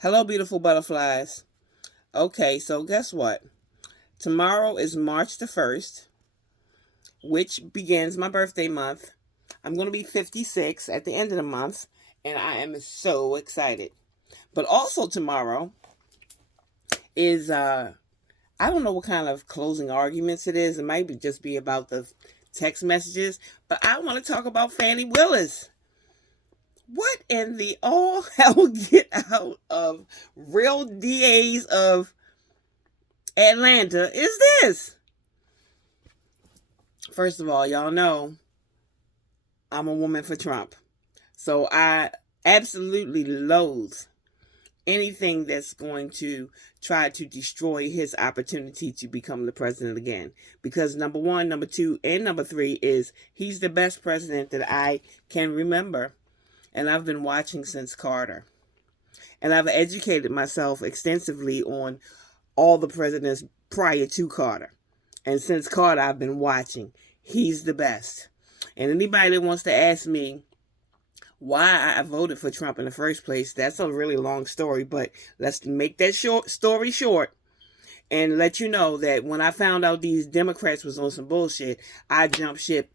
Hello, beautiful butterflies. Okay, so guess what? Tomorrow is March the 1st, which begins my birthday month. I'm going to be 56 at the end of the month, and I am so excited. But also tomorrow is, I don't know what kind of closing arguments it is. It might just be about the text messages, but I want to talk about Fani Willis. What in the all hell get out of real DAs of Atlanta is this? First of all, y'all know I'm a woman for Trump. So I absolutely loathe anything that's going to try to destroy his opportunity to become the president again. Because number one, number two, and number three is he's the best president that I can remember. And I've been watching since Carter. And I've educated myself extensively on all the presidents prior to Carter. And since Carter, I've been watching. He's the best. And anybody that wants to ask me why I voted for Trump in the first place, that's a really long story. But let's make that story short and let you know that when I found out these Democrats was on some bullshit, I jumped ship.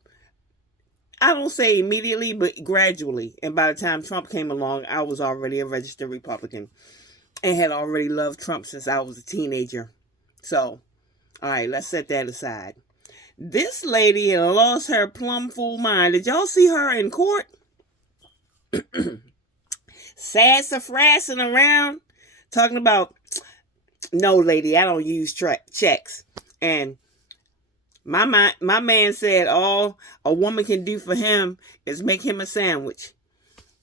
I don't say immediately, but gradually. And by the time Trump came along, I was already a registered Republican and had already loved Trump since I was a teenager. So, all right, let's set that aside. This lady had lost her plumb fool mind. Did y'all see her in court? Sassafrassing around, talking about, no, lady, I don't use checks. And my man said all a woman can do for him is make him a sandwich.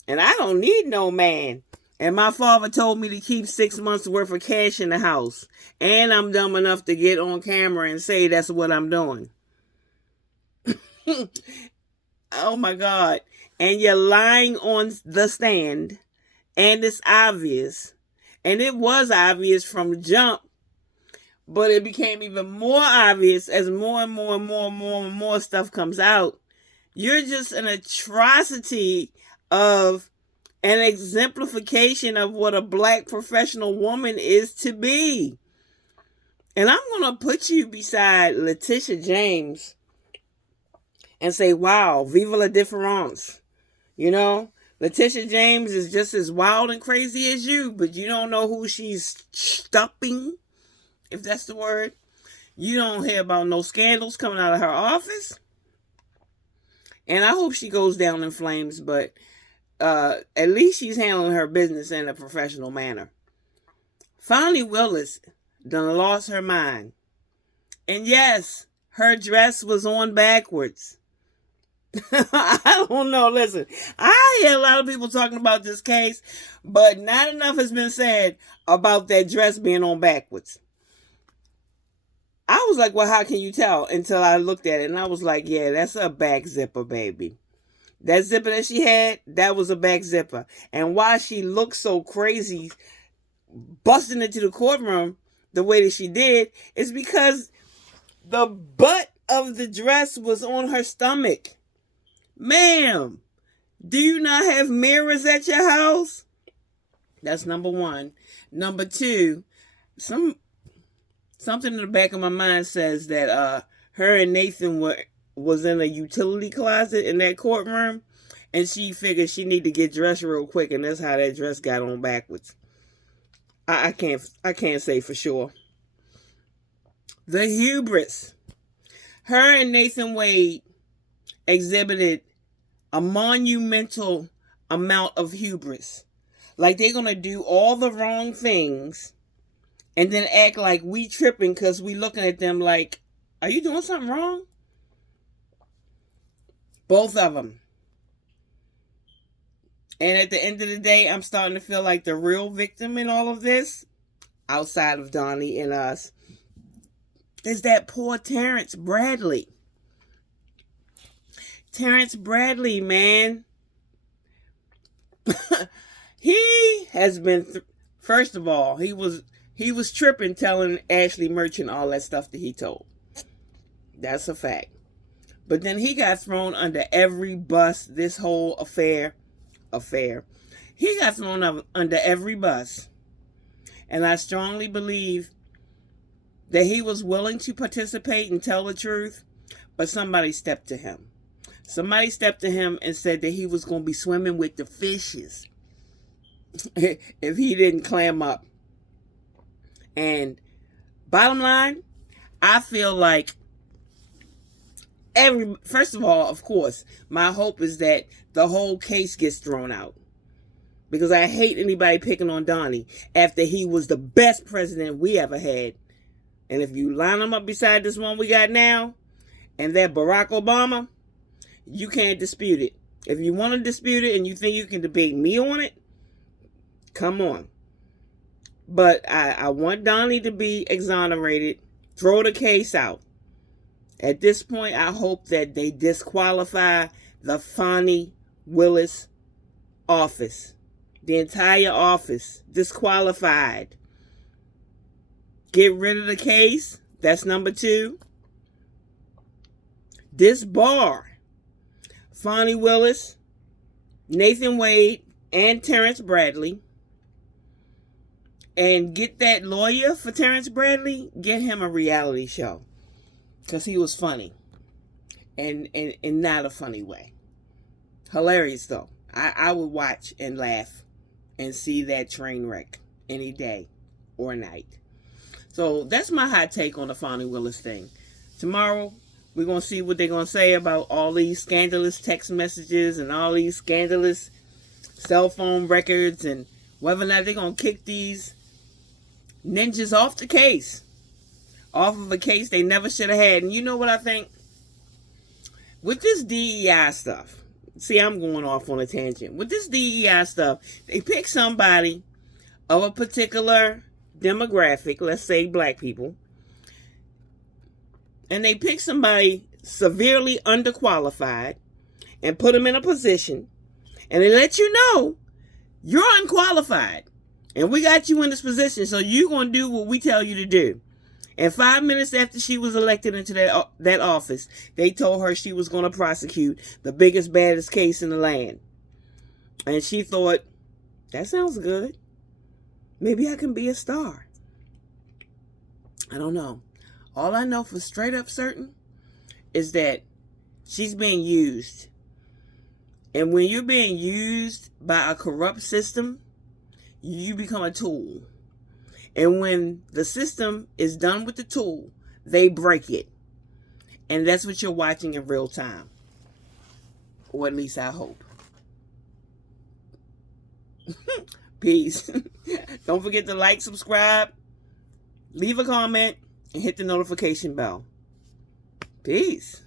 And I don't need no man. And my father told me to keep 6 months worth of cash in the house. And I'm dumb enough to get on camera and say that's what I'm doing. Oh my God. And you're lying on the stand. And it's obvious. And it was obvious from jump. But it became even more obvious as more and more stuff comes out. You're just an atrocity of an exemplification of what a black professional woman is to be. And I'm going to put you beside Letitia James and say, wow, viva la difference. You know, Letitia James is just as wild and crazy as you, but you don't know who she's stopping, if that's the word. You don't hear about no scandals coming out of her office. And I hope she goes down in flames, but at least she's handling her business in a professional manner. Fani Willis done lost her mind. And yes, her dress was on backwards. I don't know. Listen, I hear a lot of people talking about this case, but not enough has been said about that dress being on backwards. I was like, well, how can you tell? Until I looked at it and I was like, yeah, that's a back zipper, baby. That zipper that she had, that was a back zipper. And why she looked so crazy busting into the courtroom the way that she did is because the butt of the dress was on her stomach. Ma'am, do you not have mirrors at your house? That's number one. Number two, something in the back of my mind says that her and Nathan was in a utility closet in that courtroom, and she figured she need to get dressed real quick, and that's how that dress got on backwards. I can't say for sure. The hubris. Her and Nathan Wade exhibited a monumental amount of hubris. Like they're gonna do all the wrong things and then act like we tripping because we looking at them like, are you doing something wrong? Both of them. And at the end of the day, I'm starting to feel like the real victim in all of this, outside of Donnie and us, is that poor Terrence Bradley. Terrence Bradley, man. He has been, first of all, he was tripping telling Ashley Merchant all that stuff that he told. That's a fact. But then he got thrown under every bus, this whole affair. He got thrown under every bus. And I strongly believe that he was willing to participate and tell the truth, but somebody stepped to him. Somebody stepped to him and said that he was going to be swimming with the fishes if he didn't clam up. And bottom line, I feel like first of all, of course, my hope is that the whole case gets thrown out. Because I hate anybody picking on Donnie after he was the best president we ever had. And if you line him up beside this one we got now, and that Barack Obama, you can't dispute it. If you want to dispute it and you think you can debate me on it, come on. But I want Donnie to be exonerated. Throw the case out. At this point, I hope that they disqualify the Fani Willis office. The entire office disqualified. Get rid of the case. That's number 2. Disbar Fani Willis, Nathan Wade, and Terrence Bradley. And get that lawyer for Terrence Bradley, get him a reality show. Because he was funny. And in not a funny way. Hilarious though. I would watch and laugh and see that train wreck any day or night. So that's my hot take on the Fani Willis thing. Tomorrow, we're going to see what they're going to say about all these scandalous text messages and all these scandalous cell phone records and whether or not they're going to kick these ninjas off the case. Off of a case they never should have had. And you know what I think? With this DEI stuff, see, I'm going off on a tangent. With this DEI stuff, they pick somebody of a particular demographic, let's say black people, and they pick somebody severely underqualified and put them in a position, and they let you know you're unqualified, and we got you in this position, so you're going to do what we tell you to do. And 5 minutes after she was elected into that office, they told her she was going to prosecute the biggest, baddest case in the land. And she thought, that sounds good. Maybe I can be a star. I don't know. All I know for straight up certain is that she's being used. And when you're being used by a corrupt system, you become a tool. And when the system is done with the tool, they break it. And that's what you're watching in real time. Or at least I hope. Peace. Don't forget to like, subscribe, leave a comment, and hit the notification bell. Peace.